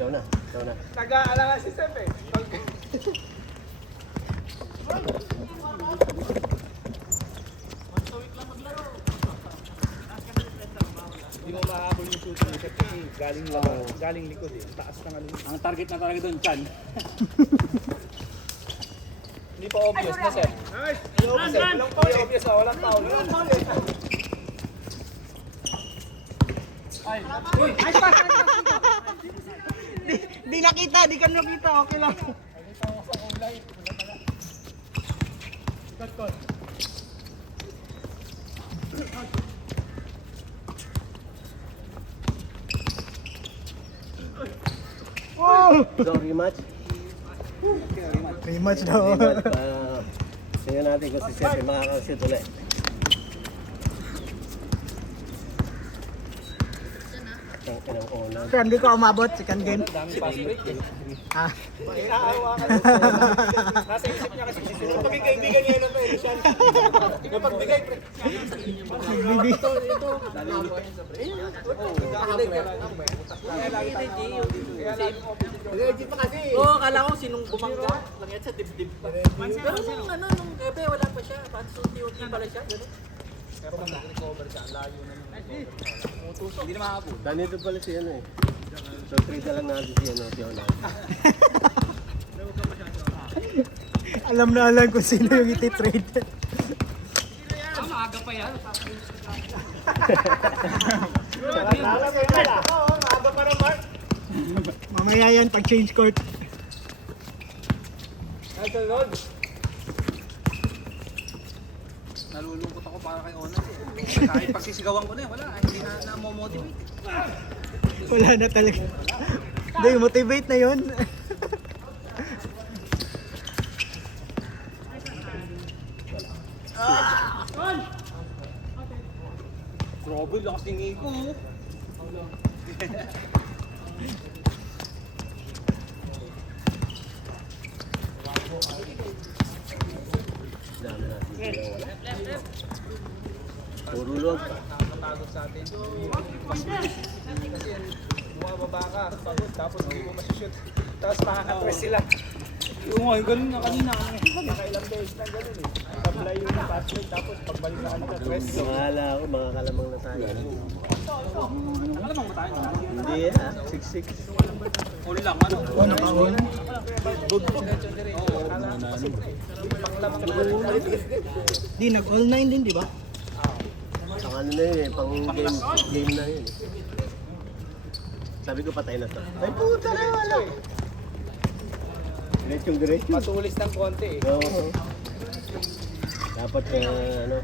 Ikaw na. Nag-aalala si Sep eh. Hindi mo makahabol yung shooting kasi galing likod eh. Taas ng ano. Ang target na talaga doon, Chan. Hindi pa obvious na, Sir. Walang obvious, walang foul. Di nakita, di ka nakita, okay lang. Oh! So, rematch? Rematch daw. Rematch. Tingnan natin kung si Seth makakashoot ulit. Ang inang unang. Pero hindi ka umabot, second game. Dami pass break eh. Ah. Inaawa ka. Nasa isip niya kasi pagiging kaibigan niya yun eh. Siya. Napagbigay pre. Bibi. Oo, akala ko sinong bumangga. Langit sa dibdib pa. Pero nung gabi, wala pa siya. Pati sunti-unti pala siya. Gano'n. Pero kung nag-recover ka, layo na nung umutusok. Hindi na makakabot. Ganito pala si ano eh. So, trade na lang natin si ano, si Ona. Alam na alam kung sino yung iti-trade. Maaga pa yan. Maaga pa naman. Mamaya yan pag change court. Nalulungkot ako para kay Ona. Kahit pagsisigawan ko na wala. Hindi na na-motivate. Wala na talaga. Hindi, motivate na yun. Grabe, lakas tingin ko. Dami natin sila wala. Puro log. Nakakatagod sa atin. Kasi bumababa ka, pagod, tapos hindi mo masishoot. Tapos makaka-press sila. Yung nga, yung ganun na kanina. Nakailang beses na ganun eh. Supply yung pass rate, tapos pagbalik na kanina, press. Mahala ako, mga kalamang na tayo. Nakalamang ba tayo? Hindi ah, 6-6. All lang, ano? Oo, naka-on. Di, nag-all 9 din, di ba? Ang ano na yun eh, pang game na yun eh. Sabi ko patay na to. Ay puta na wala. Diretso. Matulis ng konti eh. Oo. Dapat ano,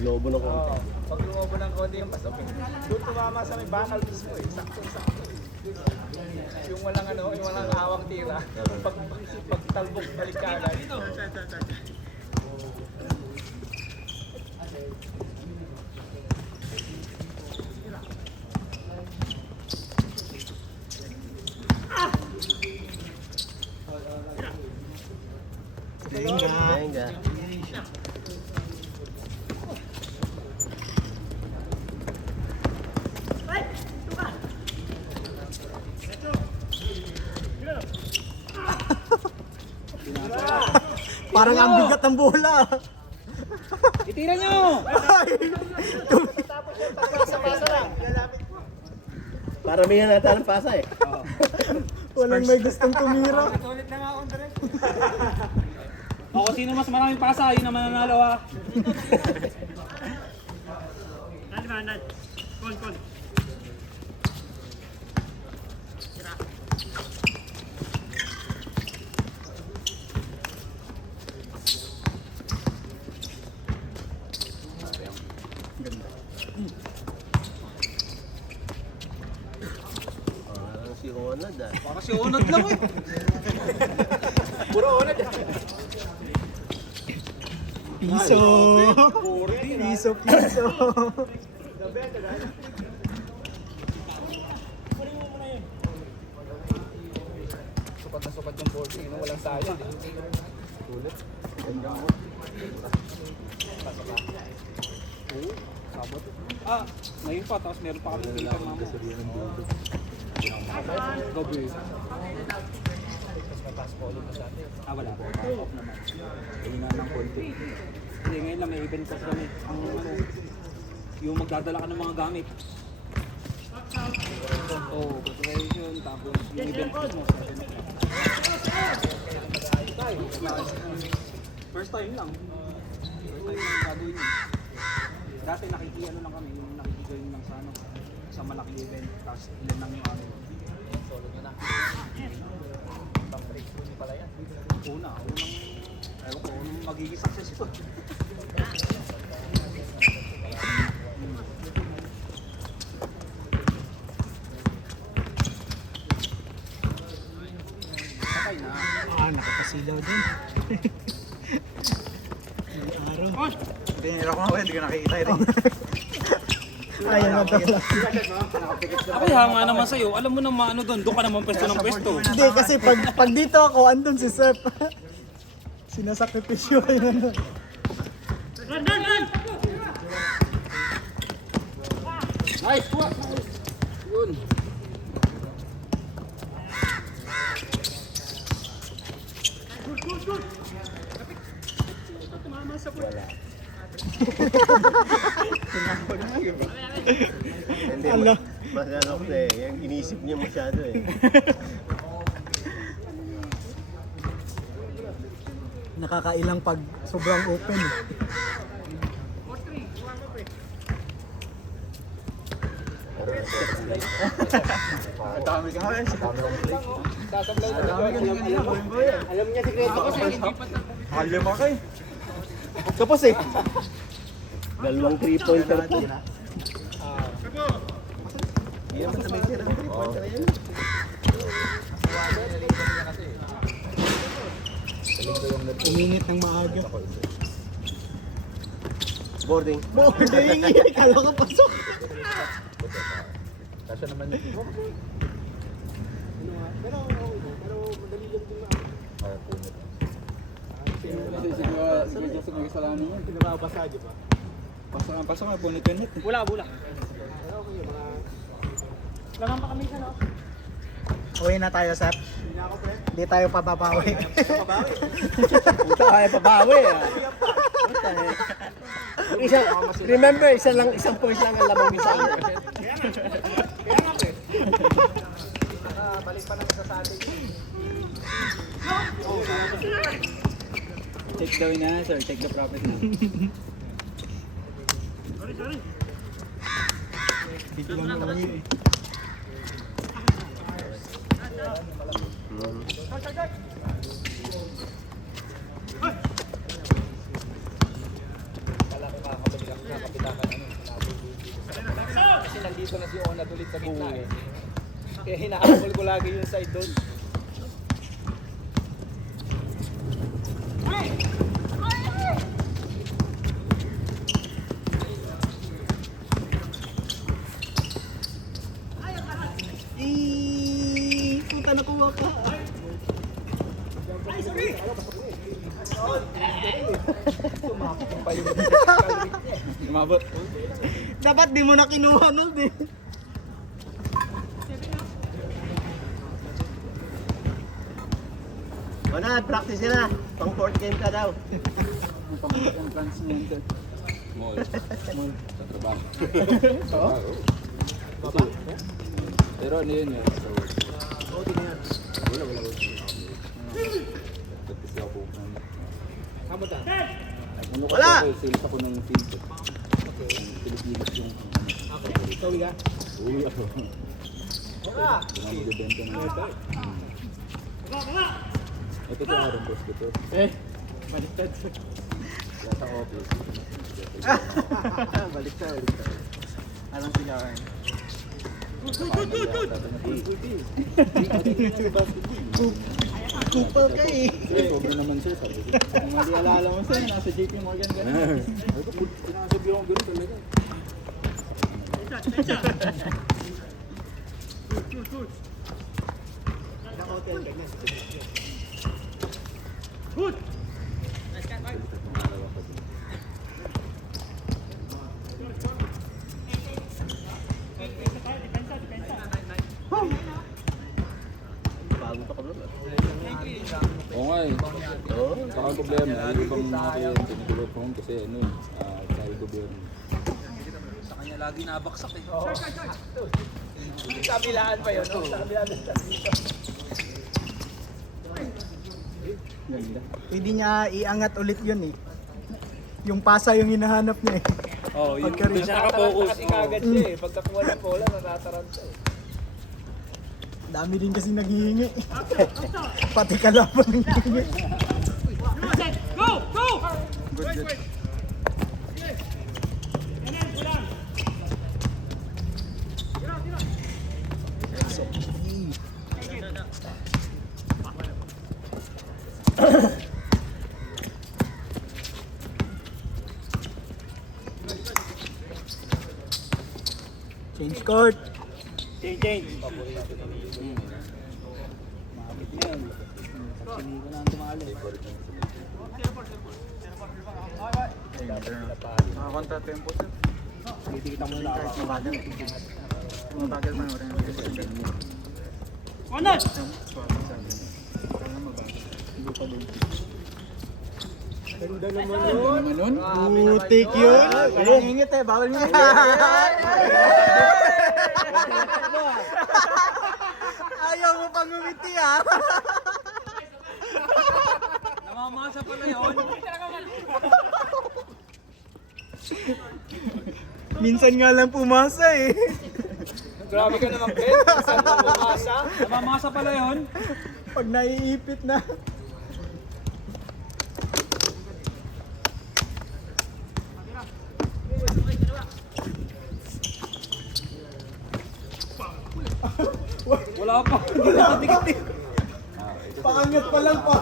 lobo ng konti. Pag lumobo ng konti yung pasapin, doon tumama sa may bakal mismo eh. Sakto-sakto. Yung walang ano, yung walang hawak tira. Pag talbog balik ka agad. Venga. Parang ang bigat ng bola. Itira nyo! Paramihan natin ang pasa eh. Walang may gustong tumira. Ulit na nga akong direct. O kung sino mas maraming pasa, yun naman nanalo ha. Call. Parang si Onad ah. Para si Onad lang eh. Puro Onad eh. Piso. Piso. Sukat na sukat yung board no? Walang sayang. Ulit. Sabot. Ngayon pa, tapos meron pa kami dito mama. Gabi. Tapos may pass follow pa sa atin. Wala po. Off naman. Hina ng konti. Hindi, ngayon lang may event kasi kami. Yung magdadala ka ng mga gamit. Preparation, tapos yung event mo. First time lang. Gagawin yun. Dati nakikiano lang kami, yung nakikigayin lang sa ano, sa malaking event, tapos ilan lang yung ano. Solo nyo na. Pang breakthrough pala yan. Unang, ewan ko, unang magiging success ito. Sakay na. Nakapasilaw din. May araw. Tinira ko nga, hindi ko nakikita ito. Ayan na daw. Ako hanga naman sa'yo, alam mo naman ano doon ka naman pwesto ng pwesto. Hindi, kasi pag dito ako, andun si Sep. Sinasakripisyo kayo na. Nice! Yun. Hindi, Ala. mas ano ko eh. Yung inisip niya masyado eh. Nakakailang pag sobrang open. Ang dami ka nga. Sasablay na Alam niya sikreto ko sa Alam mo kayo. Tapos eh. dalawang 3-pointer po. Hindi naman na may sira ng 3-pointer yan. Uminit ng maaga. Boarding. Boarding! Kala ko pasok. Kasya naman yun. Siguro sa mga kasalanan yun. Pinababasa, di ba? Pasok nga, punit-punit. Bula. Langan pa kami sa no? Uwi na tayo, Sep. Hindi tayo pababawi. Puta kaya pabawi ah. Remember, isang point lang ang lamang isa. Balik pa naman sa atin. Check daw na, sir. Check the profit na. Dito lang uwi eh. Kasi nandito na si Onat ulit sa gitna eh. Kaya hinahabol ko lagi yung side doon. Puta nakuha ka. Umabot. Dapat di mo na kinuha nun eh. Mana, practice na. Pang 4th game ka daw. Ang pangalit ang plans niya yun. Mall. Sa trabaho. Baba? Pero ano yun yun? Wala. Tapos ako po. Wala! Sales ako ng field. Pilipinas yung... Ikaw ka? Uwi ako. Wala! Magbibenta ng ito. Ito ko rin boss ko to. Baliktad. Kaya sa office. Baliktad. Anong sigawan? Kupal ka eh. Sobra naman sir, sabi ko. Kung hindi alala mo sir, nasa JP Morgan ganun. Sinasabi ko ganun talaga. Pumunta ka doon. Oo nga eh. Saka ang problema, yung ibang mga kliyente, nag-work from home kasi ano eh, sa gobyerno. Sa kanya lagi nabaksak eh. Kabilaan pa yun, no? Kabilaan dito. Pwede niya iangat ulit yun eh. Yung pasa yung hinahanap niya eh. Oh, yun Pagka- siya nakapokus. Kasi kagad siya eh. Pagkakuha ng bola, natataranta eh. Dami din kasi naghihingi. Pati kalaban naghihingi. Change court. Change. Makapit na yun. Saksini ko na ang tumali. Nakakontra-tempo sir. Titikita mo na ako. Mabagal pa rin. Ganda naman yun. Putik yun. Parang ingit eh. Bawal mo. Ayaw mo pang umiti ah. Namamasa pala yun. Minsan nga lang pumasa eh. Grabe ka naman, Ben. Saan ka bumasa? Namamasa pala yun. Pag naiipit na. Wala pa. Pakangat pa lang pa.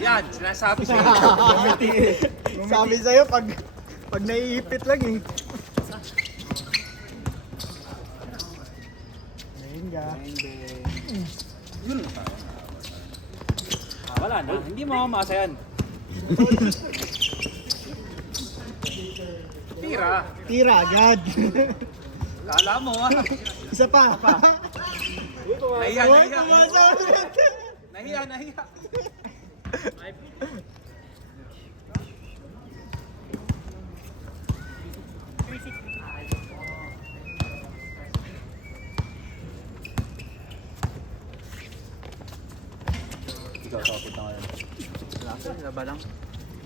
Yan, sinasabi sa'yo. Sabi sa'yo pag naiipit lang eh. Ayun ka. Yun. Wala na, hindi mamamasa yan. Tira. Tira agad. Kala mo ah. Isa pa. Nahiya, Uy, nahiya. pumasa ulit. Nahiya, nahiya. Ikaw, tapos na ngayon.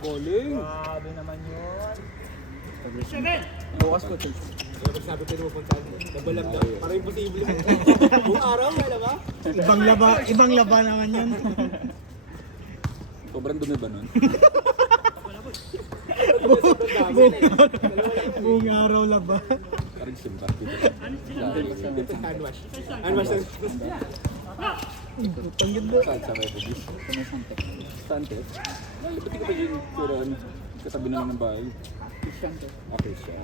Galing. Grabe naman yun. Bukas ko, Chris. Sabi ko pupunta. Nabalab na. Parang imposible. Buong araw, wala ba? Ibang laba naman yun. Sobrang dumi ba nun? Buong araw laba. Parang simba. Handwash. Handwash. Putang ganda. Kahit sa may bugis. Stante. Pati ka pa dyan, pero ano, katabi na lang ng bahay. Okay, siya.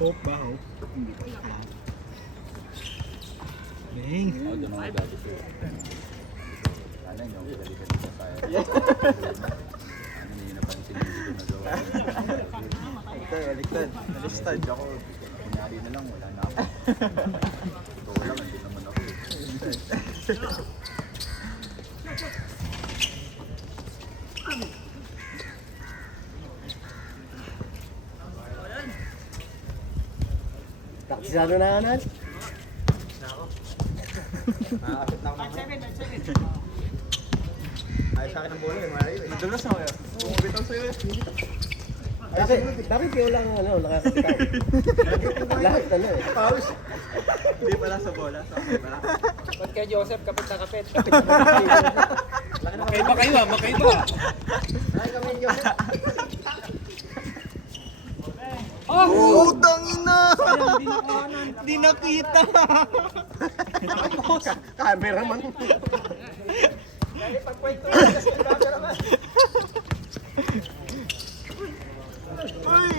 Hope ba, hope? Hindi pa lang. Bang. Ako doon ako dati siya. Ano nyo, pinalikan sa kaya. Ano nyo napansin yung dito na gawa. Baliktad. Alistad. Ako, kunyari na lang, wala na ako. Ikaw wala, andun naman ako. Taksisado na kanan. Ay, sa akin ang bola, yung malayo. Nadulas na kayo. Bumabitaw sa'yo eh. Kasi, bakit kayo lang nakakita? Lahat ano eh. Pause. Hindi pala sa bola. Sa akin pala. Ba't kay Joseph, kapit na kapit? Makaiba kayo ah, makaiba. Putang ina! Di nakita! Cameraman. Dahil pagkwento, kasi grabe naman. Uy!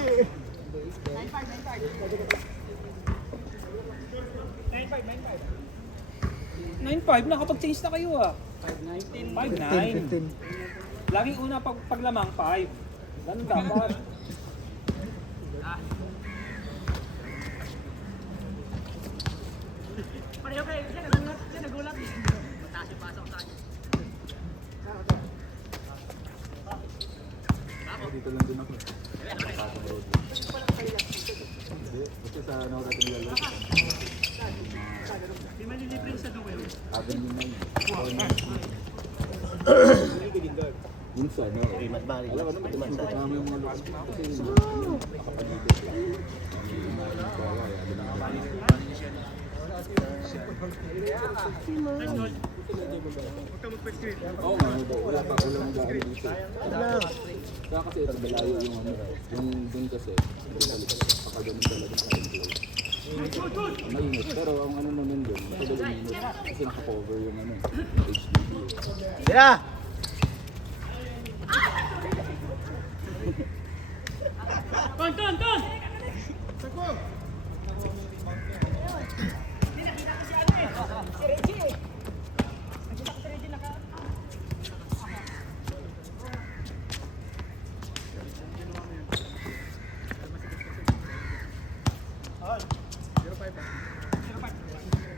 Nakapag-change na kayo ah. 5-9. 15. Laging una paglamang 5. Ganun dapat. Dito lang din ako. Patong road. Hindi, kasi sa ano ko natin nilalaro. Di malilibre sa doon kayo? Avenue 9. Yung sa ano? Mas bali. Alam mo naman, sukat namin yung mga lukas. Kasi nakapalibot lang. Yung mga kaya, yun ang alam. Oo nga, wala pa ulang gaan dito. Kaya kasi tagbalayo yung ano, yung dun kasi, pakaganon talaga sa enclave. Mainit, pero ang ano naman dun, matagal mainit. Kasi nakakover yung ano, HDD. Tira!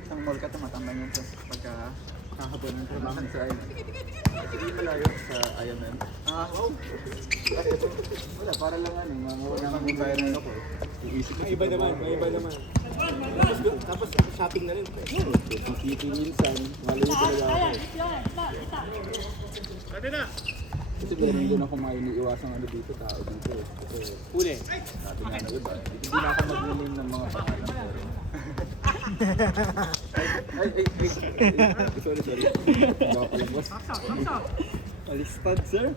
Isang mall ka tumatambay yung pagka kakabon ng trabaho sa hindi malayo sa IMM. Wow! Wala, para lang ano, mga ng environment ako. Iisip ko iba naman. Tapos shopping na rin. City minsan, malayo talaga ako. Kasi meron din ako mga iniiwasang ano dito, tao dito. Kasi huli. Sabi nga na iba, hindi na ako mag-name ng mga pangalan pero sorry. Baka palabas. Alistad, sir.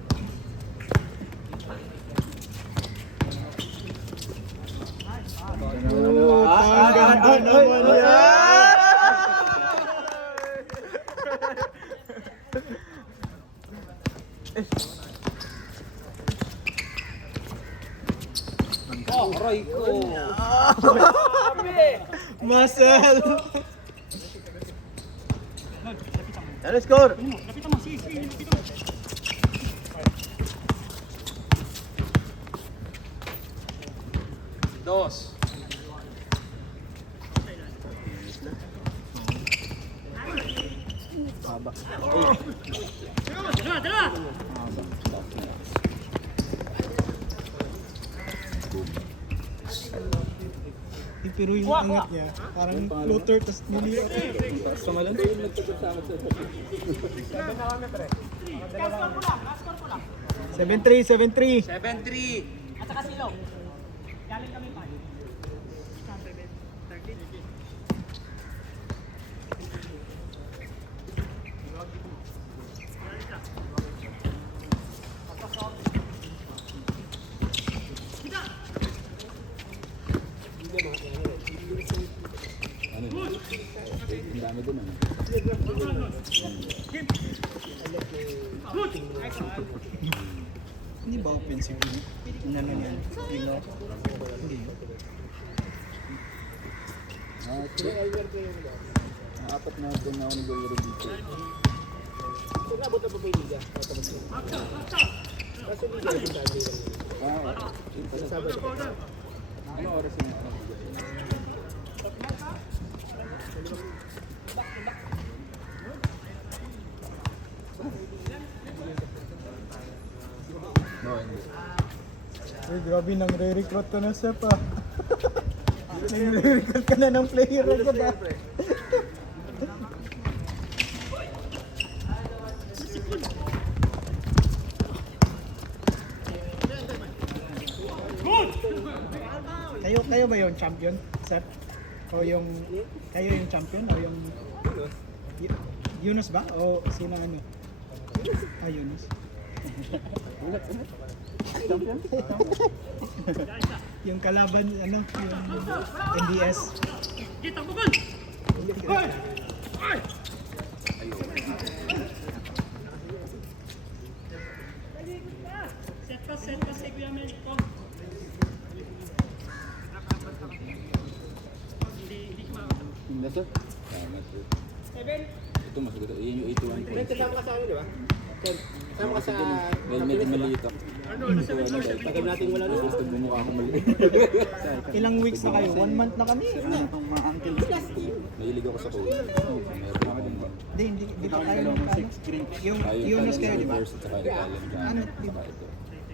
Ang ganda naman yan! Aray ko! Muscle! Ano score? Dos. Pero yung angat niya, parang floater, tas niliyak. Pangalan ko yung nagtagkasama sa 7-3. 7-3. At saka silong. Galing kami pa. ano yun? Ang dami din ano. Hindi ba offensive yun? Ano yan? Hindi. Ang apat na doon na ako nag-iiro dito. Nabot na ba may liga? Kaso liga na tayo. Ano oras yung ano? No, hindi. Uy, grabe, nang re-recruit ka na siya pa. Nang re-recruit ka na ng player agad ah. Kayo ba yung champion, sir? O yung kayo yung champion o yung Yunus ba? O sino ano? Ah, Yunus. Yung kalaban ano, yung NDS. sir? Salamat sir. Ito mas ganda. Yun yung 81 Fred, points. kasama ka sa ano, di ba? Fred, kasama ka sa... Dahil medyo maliit ako. Tagal natin wala nun. Basta bumukha ako maliit. Ilang weeks na kayo? 1 month na kami. Mahilig ako sa code. Meron akong Hindi pa kayo ng ano. Yung Yunus kayo, di ba? Universe at saka Italian Gun. Ano, di ba? Saka ito.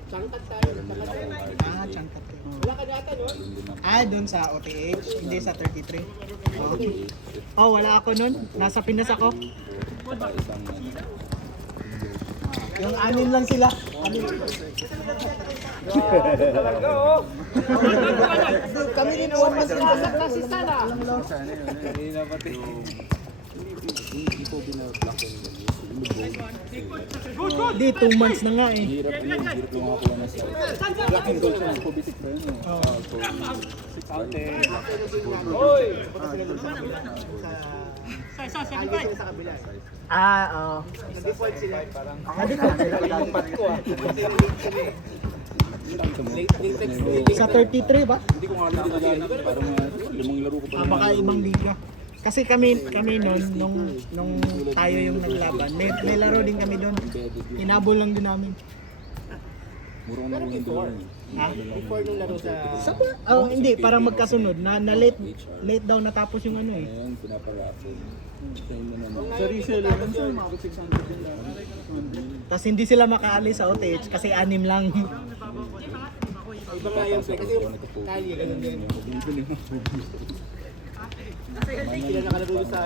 Changkat tayo. Meron akong hard. Ah, changkat kayo. Wala ka data, no? Yun din ako. Ah, doon sa OTH, hindi sa 33. Saka Oh, wala ako nun. Nasa Pinas ako. isang Yung 6 lang sila. Talaga, oh. Kami din 1 month na. Kasi sana. Hindi pati. Hindi ko binablock yung Hindi, 2 months na nga eh. hirap yun. Hirap yung mga kuha na sa black and gold siya. Ko basic na yun. Hoy! Sa kabila. Ah, oo. Nag-default sila. Parang... Yung bat ko, ah. Sa 33 ba? Hindi ko nga alam nagaganap. Parang limang laro ko pa Ah, baka ibang liga. Kasi kami noon nung tayo yung naglaban, may laro din kami doon. Inabol lang din namin. Murong na rin doon. Ha? Before nung laro sa... Oh, hindi, parang magkasunod na late daw natapos yung ano eh. Ngayon, pinaparapin. Same na naman. Sa reseller, Tapos hindi sila makaalis sa OTH kasi 6 lang. iba nga yung play. Kasi yung Kali, ganun din. Sila nakalaro sa...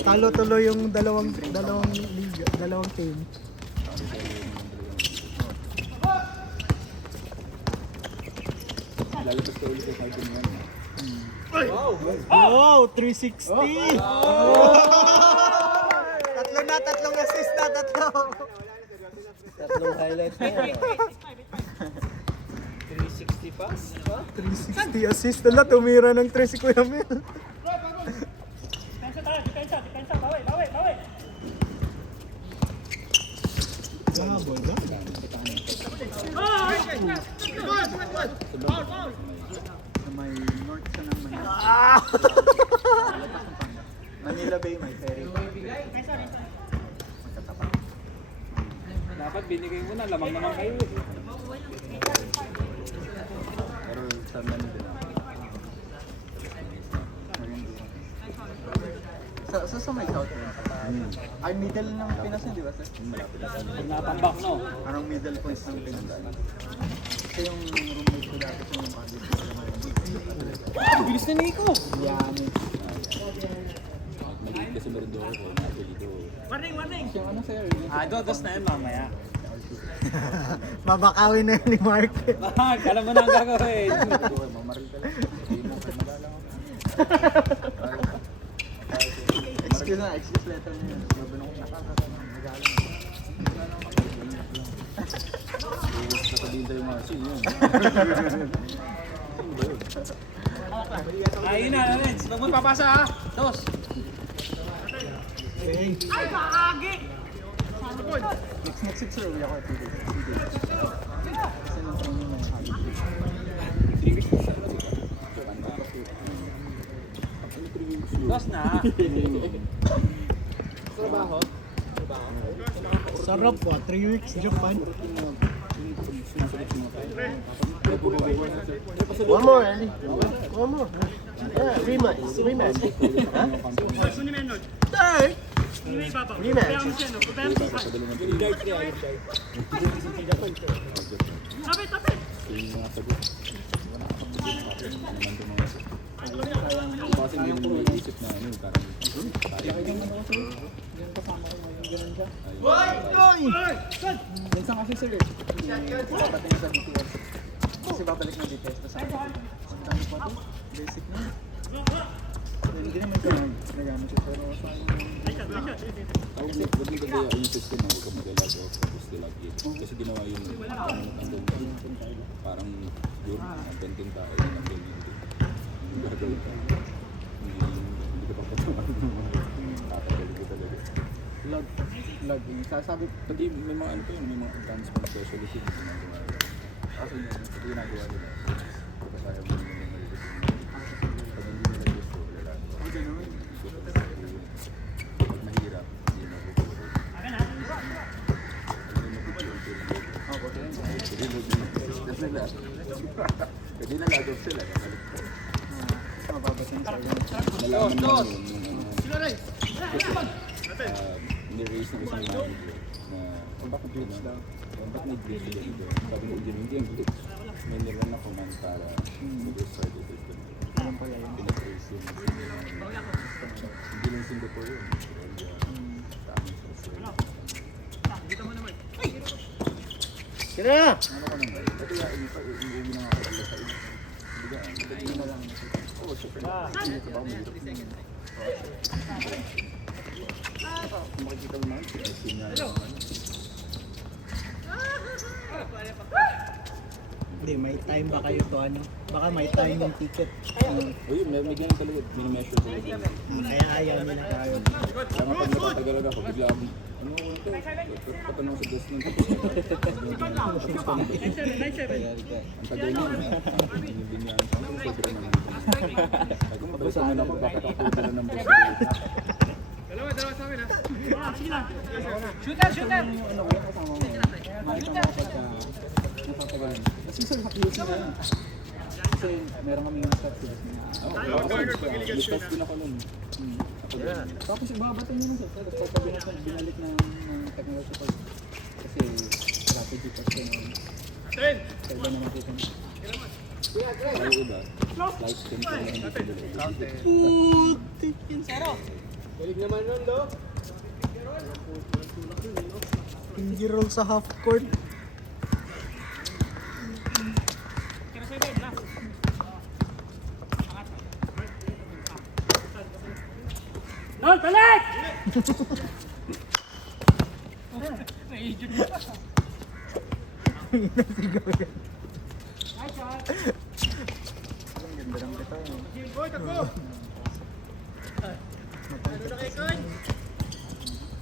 Talo tuloy yung dalawang liga, dalawang team. Lalabas ka ulit sa side niyan. Wow, 360! Tatlong assist na, Tatlong highlights na yan. 360 pass, ha? 360 assist na, tumira ng 3 si Kuya Mel. Manila Bay, may ferry. Dapat binigay mo na, lamang naman kayo eh. Pero sa Manila din ako. Sa may south yun. Ay, middle ng Pinas yun, di ba sir? Pag natambak no? Parang middle point ng Pinas. Kasi yung roommate ko dati sa mga Bilis na Nico! Yan. Maliit kasi meron doon ako. Actually doon. Yung ano sir? Dos na yan mamaya. Babakawin na yun ni Mark. Alam mo na ang gagawin. Mamaril ka lang. Hindi mo ka magalang ako. Excuse letter niya. Babano ko nakakatawa. Magalang. Sasabihin tayo mga sin yun. Ayun na, Lens. Huwag mo papasa, ha? Dos. Next week sir, uwi ako at 2 days. Kasi nung training na yung holiday. 3 weeks na siya. Dos na. Sarap po, 3 weeks Japan. One more, Ali. One more. Yeah, rematch. Rematch. Huh? Rematch. Yung mga sagot. Kasi hindi mo mag-isip na ano, parang Minsan kasi sir, papating sa BTS. Kasi babalik na BTS pa sa akin. Sabi ko ito, basic na. Hindi naman siya nagano siya, pero sa tawag niya, wag yung ganda yung system na huwag ka mag-alag o focus the log in. Kasi ginawa yun, parang yun, content tayo, content yun. Yung gagawin ka, hindi ka pa patawa ng mga tatagaling ko talaga. lag. Sasabi, Pati may mga ano pa yun, may mga advancement specialist yun. Kaso yun, ginagawa nila. Kapag kaya mo yung mga pag hindi nila gusto, Mahirap. Hindi na Kasi nalagaw sila. Nalaman mo yun. Niraise ng isang manager na bakit glitch daw? Bakit may glitch dito? Sabi ng engineer, hindi yung glitch. May nilang ako man para mag-restart the system. Pinatrace yun. Hindi lang Singapore yun. Sino na? Ano ko naman? Ito yung iuwi na nga ako sa iyo. Hindi na lang. Oo, syempre. Hindi ka ba mahirap? Kung makikita mo naman, Hindi, may time ba kayo to ano? Baka may time yung ticket. o yun, may ganyan talaga. Minimeasure talaga. Kaya ayaw nila. Kaya nga pag natatagalan ako, bigla ako, ano ko ito? Patanong sa desk ng tapos. Ang tagal niya. Binibinyan. Ano ko pwede rin naman. Sabi ko, mabasa na ako, bakit ako pwede na ng boss? Kasi sir, hakilos na yan. Kasi meron kami yung start sila. Lipas din ako nun. Tapos ibabatan nyo na sir. Tapos pagkabinas na binalik ng technical support. Kasi strategy pa siya naman. Sa iba naman dito. Ayaw iba. Flight tempo na hindi ko dala. Putik yun. Hindi roll sa half court.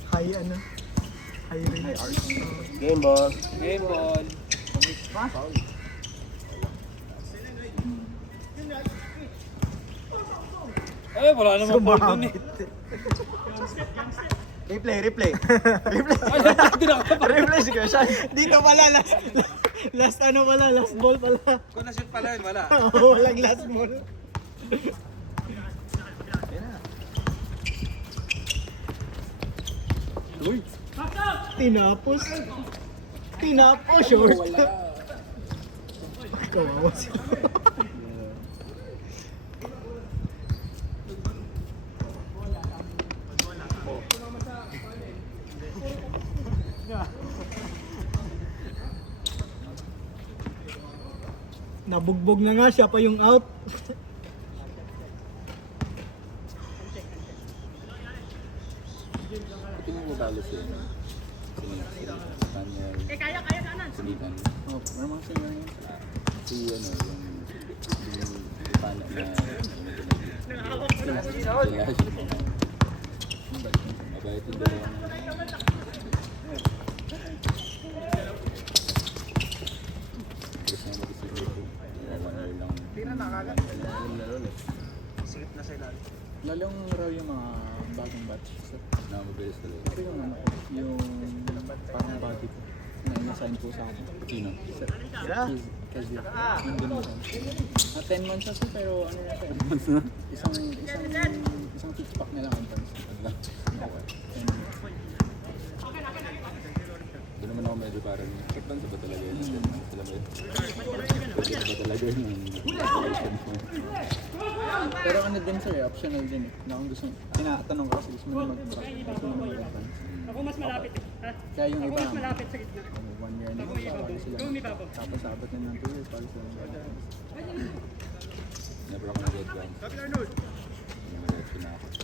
High ano? High range. Game ball. Game ball. Eh, wala naman ball dun eh. Replay, replay. Replay si Gershon. Dito pala, last ano pala, last ball pala. Kung na-shoot pala yun, wala. Oo, walang last ball. Tinapos. Tinapos, short. Kawawa siya. Nabugbog na nga siya pa yung out. Ito yung mabalo siya. Spaniel. Kaya saanan? Sinitan. Oh, ano mga senior yun? Si ano, yung pana na mabait yung dalawa. Gusto na mag-isip ito. 1 year lang. Sikip na sila. Lalong raw yung mga bagong batch. Na mabilis talaga. Ito yung ano, yung parang body ko na in-assign po sa akin. Sino? Kasi yung dun 10 months na siya pero ano na siya. Isang 6-pack na lang ang pants. Doon naman ako medyo parang, kapag ba talaga yun? Pwede ba talaga yun? Pero ano din sir, optional din eh. Na kung gusto, tinatanong ko kasi gusto mo na mag-advance. Ako mas malapit eh. Ha? Kaya yung Ako iba, mas malapit sa gitna. 1 year na para sila. Tapos abot na ng 2 years para sila. Never ako nag-advance. Nag-advance na ako sa...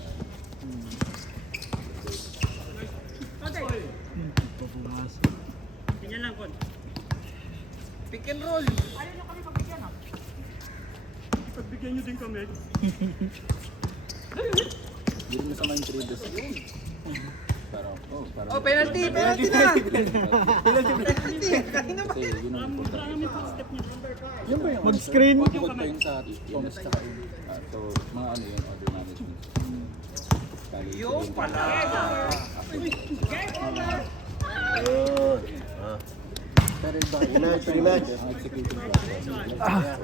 Tingnan lang, Kon. Pick and roll. Pagbigyan nyo din kami. Hindi rin masama yung 3 days. Parang, parang... Oh, penalty! Penalty na! Kasi yun ang important. Marami pa step niya. Yun ba yung Mag-screen. bukod pa yung sa Thomas tsaka yun. So, mga ano yun, other management. Yung pala! Ayun. Ah. Rematch. Ang executive class.